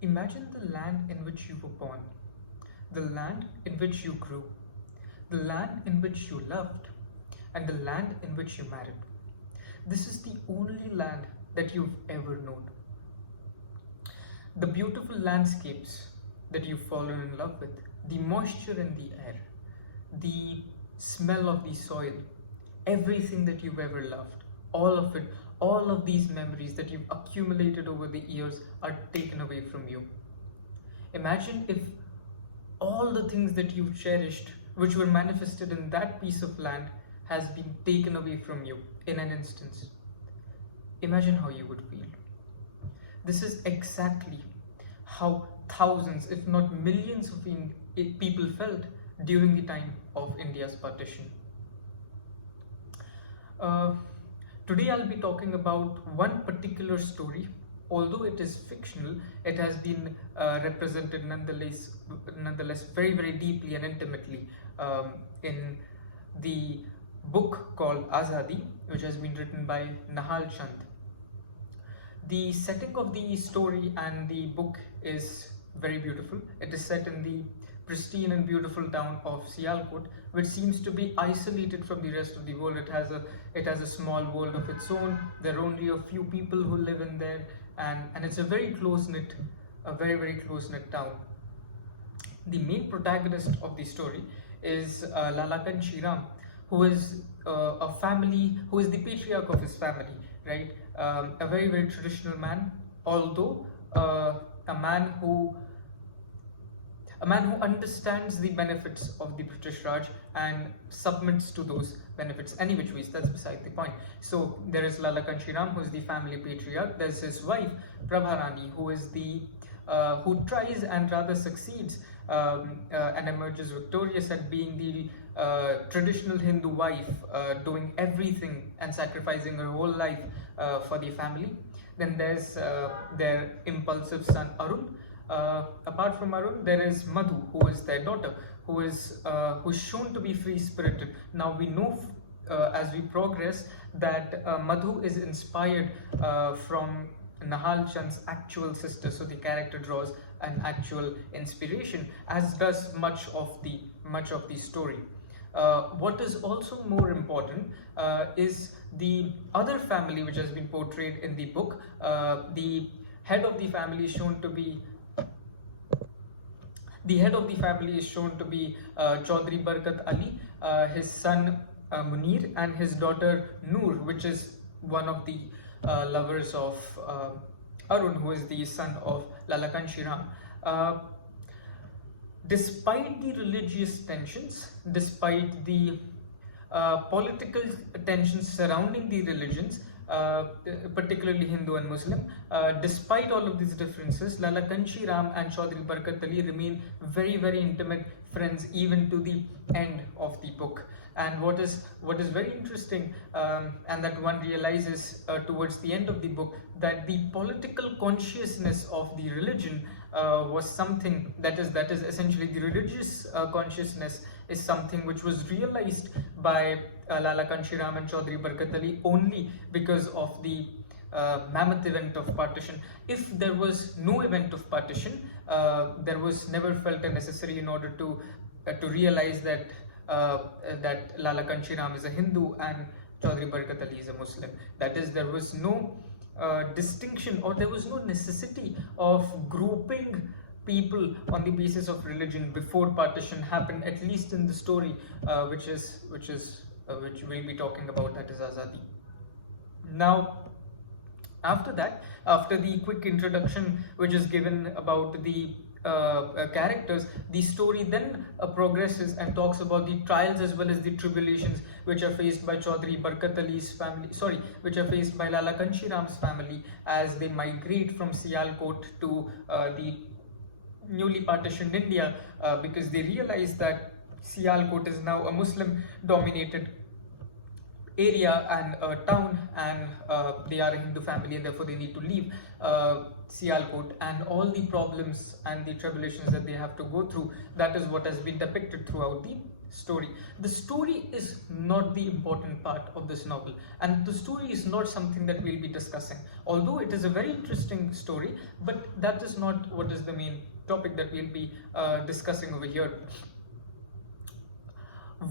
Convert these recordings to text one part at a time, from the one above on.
Imagine the land in which you were born, the land in which you grew, the land in which you loved, and the land in which you married. This is the only land that you've ever known. The beautiful landscapes that you've fallen in love with, the moisture in the air, the smell of the soil, everything that you've ever loved, all of it, all of these memories that you've accumulated over the years are taken away from you. Imagine if all the things that you've cherished, which were manifested in that piece of land, has been taken away from you in an instance. Imagine how you would feel. This is exactly how thousands, if not millions of people felt during the time of India's partition. Today I'll be talking about one particular story. Although it is fictional, it has been represented nonetheless very, very deeply and intimately in the book called Azadi, which has been written by Nahal Chand. The setting of the story and the book is very beautiful. It is set in the pristine and beautiful town of Sialkot, which seems to be isolated from the rest of the world. It has a small world of its own. There are only a few people who live in there, and it's a very close-knit, very close-knit town. The main protagonist of the story is Lalakan Shiram, who is who is the patriarch of his family, right? A very traditional man, although a man who understands the benefits of the British Raj and submits to those benefits any which ways. That's beside the point. So there is Lalakan Shiram, who is the family patriarch. There's his wife Prabharani, who is who tries and rather succeeds and emerges victorious at being the traditional Hindu wife, doing everything and sacrificing her whole life for the family. Then there's their impulsive son Arun. Apart from Arun, there is Madhu, who is their daughter, who's shown to be free-spirited. Now we know as we progress that Madhu is inspired from Nahal Chand's actual sister, so the character draws an actual inspiration, as does much of the story. What is also more important is the other family which has been portrayed in the book. The head of the family is shown to be Chaudhry Barkat Ali, his son Munir, and his daughter Noor, which is one of the lovers of Arun, who is the son of Lalakan Shiram. Despite the religious tensions, despite the political tensions surrounding the religions, particularly Hindu and Muslim, despite all of these differences, Lalakan Shiram and Chaudhry Barkat Ali remain very intimate friends even to the end of the book. And what is very interesting, and that one realizes towards the end of the book, that the political consciousness of the religion was something that is essentially the religious consciousness is something which was realized by Lalakan Shiram and Chaudhry Barkat Ali only because of the mammoth event of partition. If there was no event of partition, there was never felt necessary in order to realize that Lalakan Shiram is a Hindu and Chaudhry Barkat Ali is a Muslim. That is, there was no distinction, or there was no necessity of grouping people on the basis of religion before partition happened, at least in the story which we'll be talking about, that is Azadi. Now, after that, after the quick introduction which is given about the characters, the story then progresses and talks about the trials as well as the tribulations which are faced by Chaudhry Barkat Ali's family, which are faced by Lalakan Shiram's family as they migrate from Sialkot to the newly partitioned India, because they realize that Sialkot is now a Muslim dominated area and a town, and they are a Hindu family, and therefore they need to leave Sialkot, and all the problems and the tribulations that they have to go through. That is what has been depicted throughout the story. The story is not the important part of this novel, and the story is not something that we'll be discussing. Although it is a very interesting story, but that is not what is the main topic that we'll be discussing over here.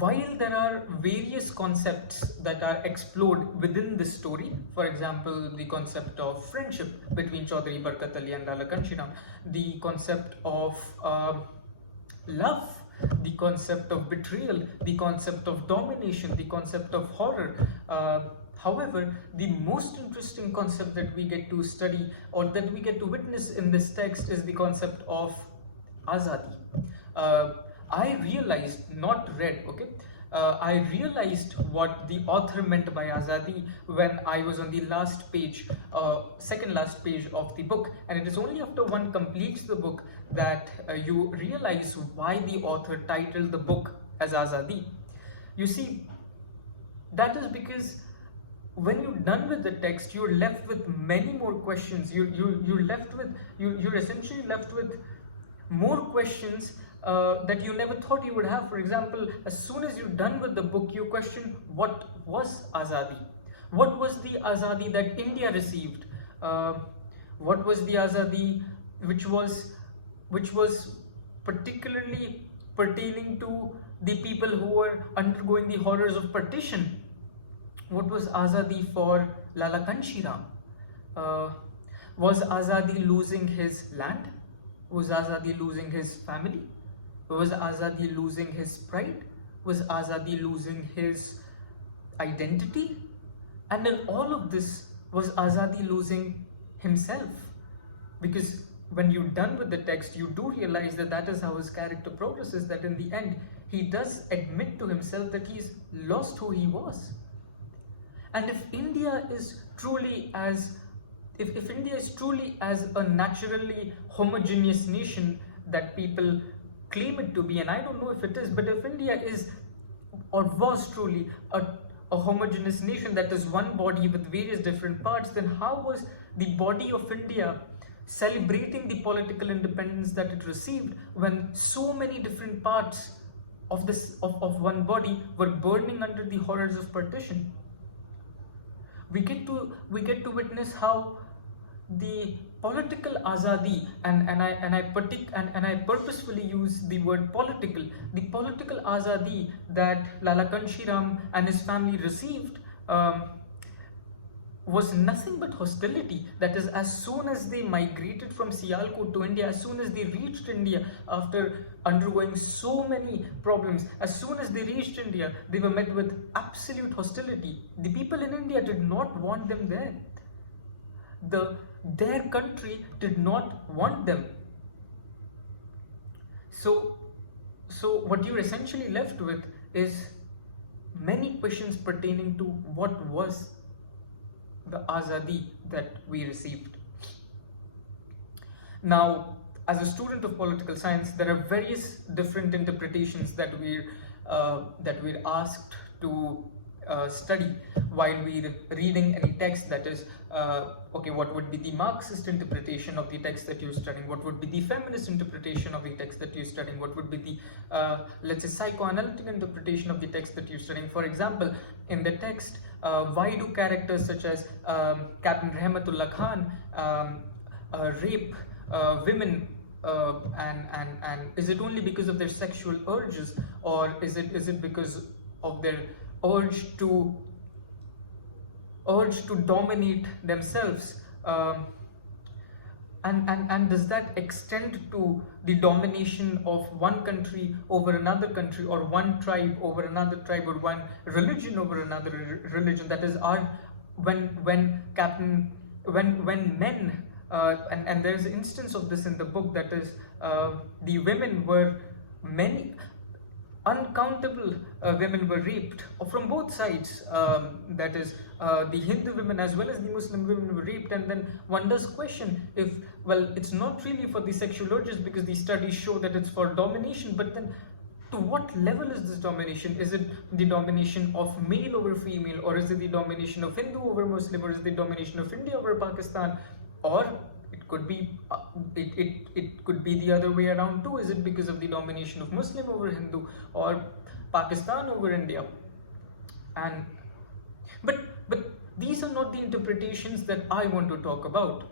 While there are various concepts that are explored within this story, for example, the concept of friendship between Chaudhary Barkat Ali and Lala Kanshiram, the concept of love, the concept of betrayal, the concept of domination, the concept of horror. However, the most interesting concept that we get to study or that we get to witness in this text is the concept of Azadi. I realized, not read, okay, I realized what the author meant by Azadi when I was on the last page, second last page of the book, and it is only after one completes the book that you realize why the author titled the book as Azadi. You see, that is because when you're done with the text, you're left with many more questions. You're essentially left with more questions that you never thought you would have. For example, as soon as you're done with the book, you question, what was Azadi? What was the Azadi that India received? What was the Azadi which was particularly pertaining to the people who were undergoing the horrors of partition? What was Azadi for Lala Kanshiram? Was Azadi losing his land? Was Azadi losing his family? Was Azadi losing his pride? Was Azadi losing his identity? And in all of this, was Azadi losing himself? Because when you're done with the text, you do realize that that is how his character progresses, that in the end, he does admit to himself that he's lost who he was. And if India is truly as if India is truly as a naturally homogeneous nation that people claim it to be, and I don't know if it is, but if India is or was truly a homogeneous nation that is one body with various different parts, then how was the body of India celebrating the political independence that it received when so many different parts of one body were burning under the horrors of partition? We get to witness how the political Azadi, and I purposefully use the word political, the political Azadi that Lala Kanshiram and his family received was nothing but hostility. That is, as soon as they migrated from Sialkot to India, as soon as they reached India after undergoing so many problems, as soon as they reached India, they were met with absolute hostility. The people in India did not want them there. Their country did not want them. So what you're essentially left with is many questions pertaining to what was the Azadi that we received. Now, as a student of political science, there are various different interpretations that we're asked to study while we're reading any text. That is, okay, what would be the Marxist interpretation of the text that you're studying? What would be the feminist interpretation of the text that you're studying? What would be the, let's say, psychoanalytic interpretation of the text that you're studying? For example, in the text, why do characters such as Captain Rahmatullah Khan rape women, and is it only because of their sexual urges, or is it because of their urge to dominate themselves, and does that extend to the domination of one country over another country, or one tribe over another tribe, or one religion over another religion? That is, when men, and there's an instance of this in the book, that is, the women were many. Uncountable women were raped from both sides. That is, the Hindu women as well as the Muslim women were raped. And then one does question if, well, it's not really for the sexual urges, because the studies show that it's for domination. But then, to what level is this domination? Is it the domination of male over female, or is it the domination of Hindu over Muslim, or is it the domination of India over Pakistan? Or it could be it could be the other way around too. Is it because of the domination of Muslim over Hindu, or Pakistan over India. And but these are not the interpretations that I want to talk about.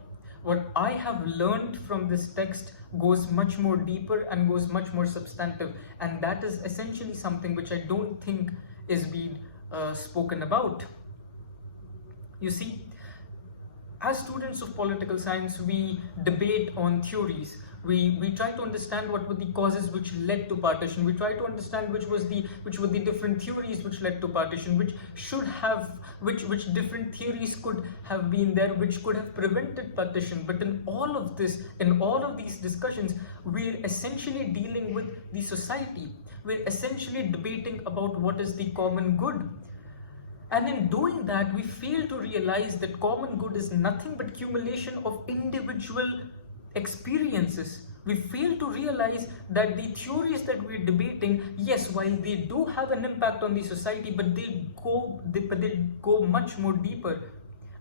What I have learned from this text goes much more deeper and goes much more substantive, and that is essentially something which I don't think is being spoken about. You see, as students of political science, we debate on theories. We try to understand what were the causes which led to partition. We try to understand which were the different theories which led to partition, which different theories could have been there, which could have prevented partition. But in all of these discussions, we're essentially dealing with the society. We're essentially debating about what is the common good. And in doing that, we fail to realize that common good is nothing but accumulation of individual experiences. We fail to realize that the theories that we're debating, yes, while they do have an impact on the society, but they go much more deeper,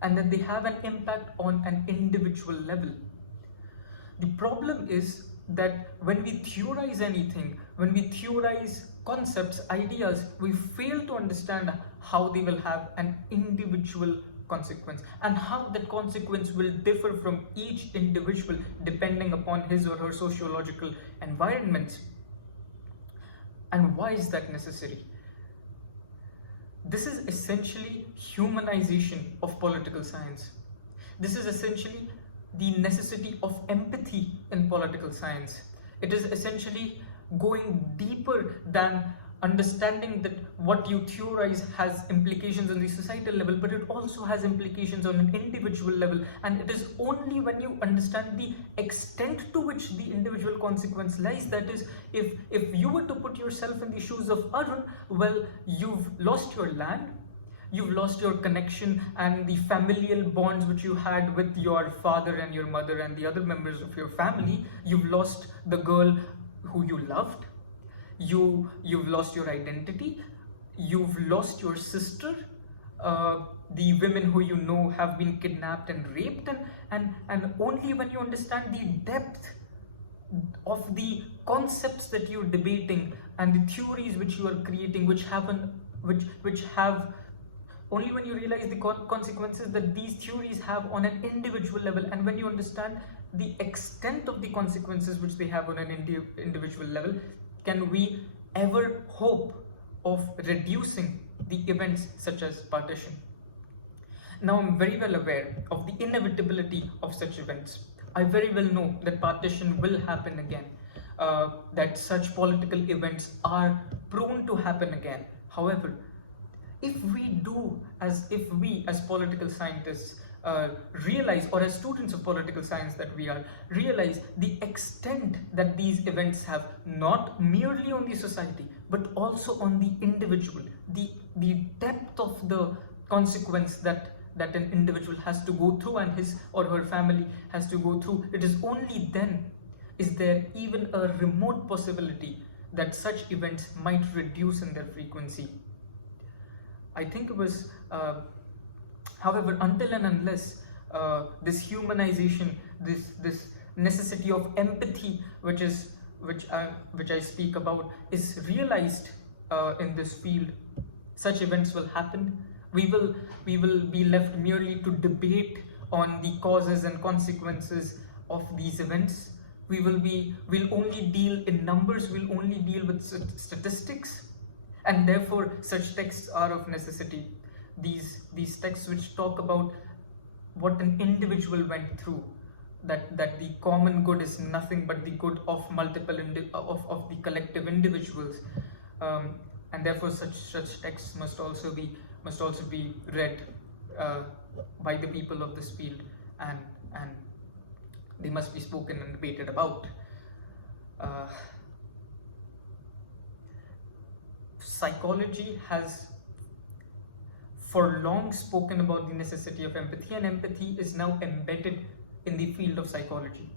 and that they have an impact on an individual level. The problem is that when we theorize anything, when we theorize concepts, ideas, we fail to understand how they will have an individual consequence, and how that consequence will differ from each individual depending upon his or her sociological environment. And why is that necessary? This is essentially humanization of political science. This is essentially the necessity of empathy in political science. It is essentially going deeper than understanding that what you theorize has implications on the societal level, but it also has implications on an individual level. And it is only when you understand the extent to which the individual consequence lies, that is, if you were to put yourself in the shoes of Arun, well, you've lost your land, you've lost your connection and the familial bonds which you had with your father and your mother and the other members of your family. You've lost the girl who you loved. You've lost your identity. You've lost your sister. The women who you know have been kidnapped and raped, and only when you understand the depth of the concepts that you're debating and the theories which you are creating, which have only when you realize the consequences that these theories have on an individual level, and when you understand the extent of the consequences which they have on an individual level, can we ever hope of reducing the events such as partition. Now, I'm very well aware of the inevitability of such events. I very well know that partition will happen again, that such political events are prone to happen again. However, if we as political scientists realize, or as students of political science that we are, realize the extent that these events have, not merely on the society, but also on the individual, the depth of the consequence that an individual has to go through and his or her family has to go through, it is only then is there even a remote possibility that such events might reduce in their frequency. I think it was, however, until and unless this humanization, this necessity of empathy, which I speak about, is realized in this field, such events will happen. We will be left merely to debate on the causes and consequences of these events. We'll only deal in numbers. We'll only deal with statistics. And therefore, such texts are of necessity. These texts which talk about what an individual went through, that the common good is nothing but the good of multiple of the collective individuals, and therefore such texts must also be read by the people of this field, and they must be spoken and debated about. Psychology has for long spoken about the necessity of empathy, and empathy is now embedded in the field of psychology.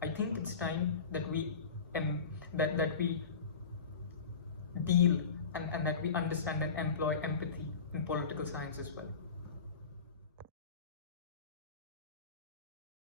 I think it's time that we deal and that we understand and employ empathy in political science as well.